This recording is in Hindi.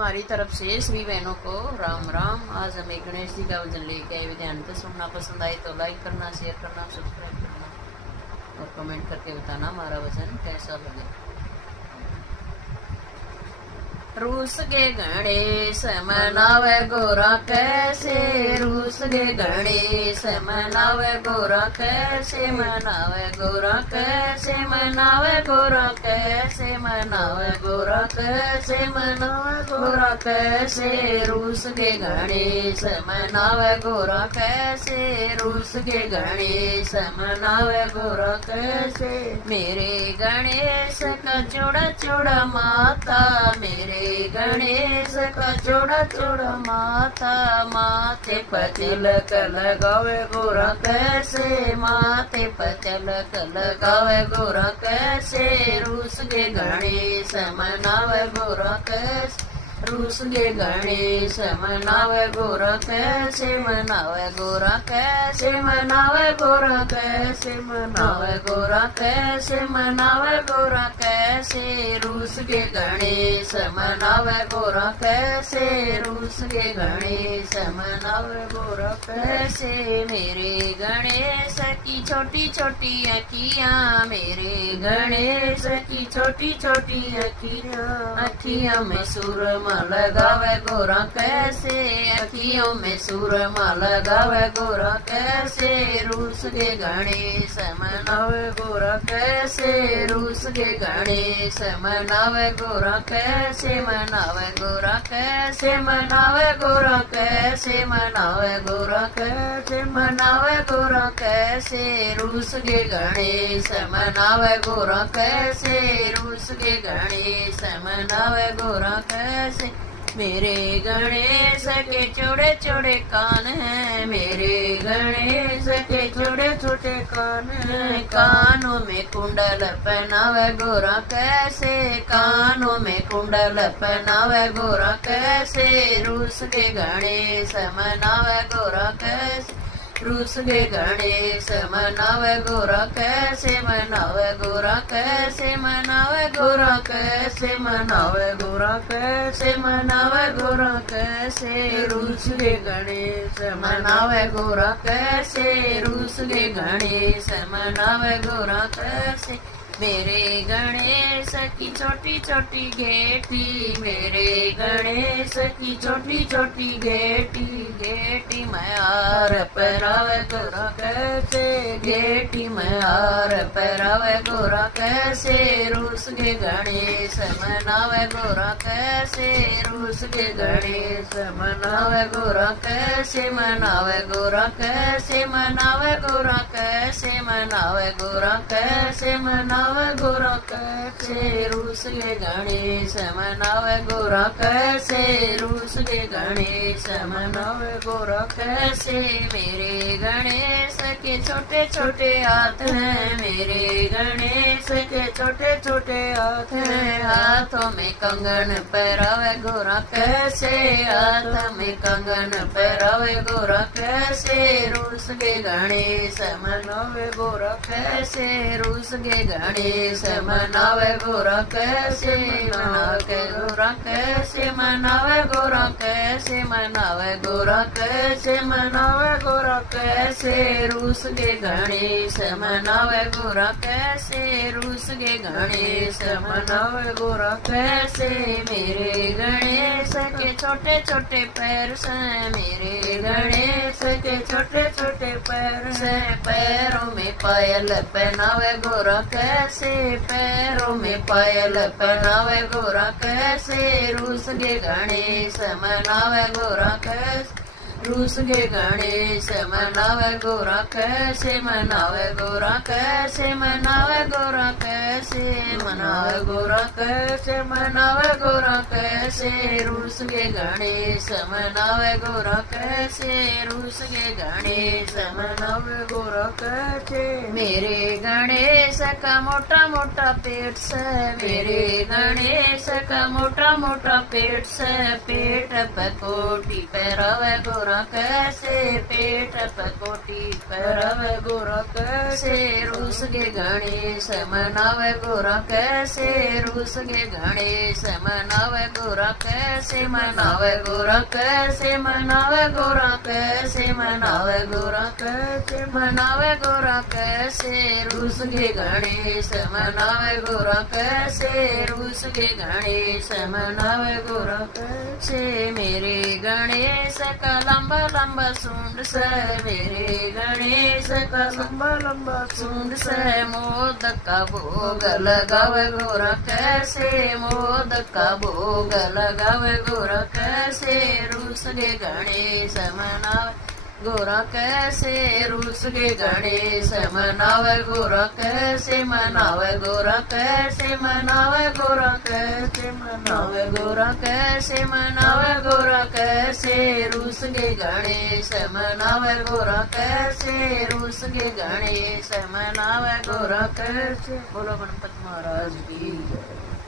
हमारी तरफ से सभी बहनों को राम राम। आज हम एक गणेश जी का वजन लेके आए। ध्यान से सुनना, पसंद आए तो लाइक करना, शेयर करना, सब्सक्राइब करना और कमेंट करके बताना हमारा वजन कैसा लगे। रूस के गणेश मनावे गोरा कैसे, रूस के गणेश मनावे गोरा कैसे, मनावे गोरा कैसे, मनावे गोरा कैसे, मनावे गोरा कैसे, मनावे गोरा कैसे। रूस के गणेश मनावे गोरा कैसे, रूस के गणेश मनावे गोरा कैसे। मेरे गणेश का चौड़ा चौड़ा माथा, मेरे गणेश का चौड़ा चौड़ा माथा, माथे पर तिलक लगावे गोरा कैसे, माथे पर तिलक लगावे गोरा कैसे। रूस के गणेश मनावे गोरा कैसे, रूस के गणेश मनावे गोरा कैसे, मनावे गोरा कैसे, मनावे गोरा कैसे, मनावे गोरा कैसे, मनावे गोरा कैसे। रूस के गणेश मनावे गोरा कैसे, रूस के गणेश मनावे गोरा कैसे। मेरे गणेश की छोटी छोटी अखियाँ, मेरे गणेश की छोटी छोटी अखियाँ, अखियों में सुरमा लगावे गोरा कैसे, अखियों में सुरमा लगावे गोरा कैसे। रूस के गणेश मनावे गोरा कैसे, रूस के गणेश मनावे गोरा कैसे, मनावे गोरा कैसे, मनावे गोरा कैसे, मनावे गोरा कैसे, मनावे गोरा कैसे। रूस के गणेश मनावे गोरा कैसे, रूस के गणेश मनावे गोरा कैसे। मेरे गणेश के चौड़े चौड़े कान हैं, मेरे गणेश के चौड़े छोटे कान हैं। कानों में कुंडल पहनावे गोरा कैसे, कानों में कुंडल पहनावे गोरा कैसे। रूस के गणेश मनावे गोरा कैसे, रूस के गणेश मनावे गोरा कैसे, मनावे गोरा कैसे, मनावे गोरा कैसे, मनावे गोरा कैसे, मनावे गोरा कैसे। रूस के गणेश मनावे गोरा कैसे, रूस के गणेश मनावे गोरा कैसे। मेरे गणेश की छोटी छोटी गेटी, मेरे गणेश की छोटी छोटी गेटी, गेटी में हार पहरावे गोरा कैसे, गेटी में हार पहरावे गोरा कैसे। रूस के गणेश मनावे गोरा कैसे, रूस के गणेश मनावे गोरा कैसे, मनावे गोरा कैसे, मनावे गोरा कैसे, मनावे गोरा कैसे, मनावे गोरा कैसे। रूस के गणेश मनावे गोरा कैसे, रूस के गणेश मनावे गोरा कैसे। मेरे गणेश के छोटे छोटे हाथ हैं, मेरे गणेश के छोटे छोटे हाथ हैं। हाथों में कंगन पहरावे गोरा कैसे, हाथ में कंगन पहरावे गोरा कैसे। रूस के गणेश मनावे गोरा कैसे, रूस के गणेश मनावे गोरा कैसे, मनावे गोरा कैसे, मनावे गोरा कैसे, मनावे गोरा कैसे, मनावे गोरा कैसे। रूस के गणेश मनावे गोरा कैसे, रूस के गणेश मनावे गोरा कैसे। मेरे गणेश के छोटे छोटे पैर से, मेरे गणेश के छोटे छोटे पैर से। पैरों में पायल पहनावे गोरा कैसे, पैरों में पायल पहनावे गोरा कैसे। रूस के गणेश मनावे गोरा कैसे, रूस के गणेश मनावे गोरा कैसे, मनावे गोरा कैसे, मनावे गोरा कैसे, मनावे गोरा कैसे, मनावे गोरा कैसे। रूस के गणेश मनावे गोरा कैसे रूस गे गणेश मनावे गोरा कैसे मेरे गणेश का मोटा मोटा पेट से मेरे गणेश का मोटा मोटा पेट से पेट पकोटी पैरावे गोरा कैसे पेट पकोटी पैरावे गोरा कैसे रूस गे गणेश मनावे गोरा कैसे रूस गे गणेश मनावे गोरा कैसे मनावे गोरा कैसे मनावे गोरा कैसे मनावे गोरा कैसे मनावे गोरा कैसे रूस गे गणेश मनावे गोरा कैसे रूस गे गणेश मनावे गोरा कैसे मेरे गणेश का लंबा लंबा सूंड से मेरे गणेश का लंबा लंबा सूंड से मोदक का भोग लगावे गोरा कैसे मोदक का भोग लगावे गोरा कैसे रूस गे गणेश मनावे गोरा कैसे रूस गे गणेश मनावे गोरा कैसे मनावे गोरा कैसे मनावे गोरा कैसे मनावे गोरा कैसे मनावे गोरा कैसे रूस गे गणेश मनावे गोरा कैसे रूस गे गणेश मनावे गोरा कैसे बोलो गणपति महाराज की जय।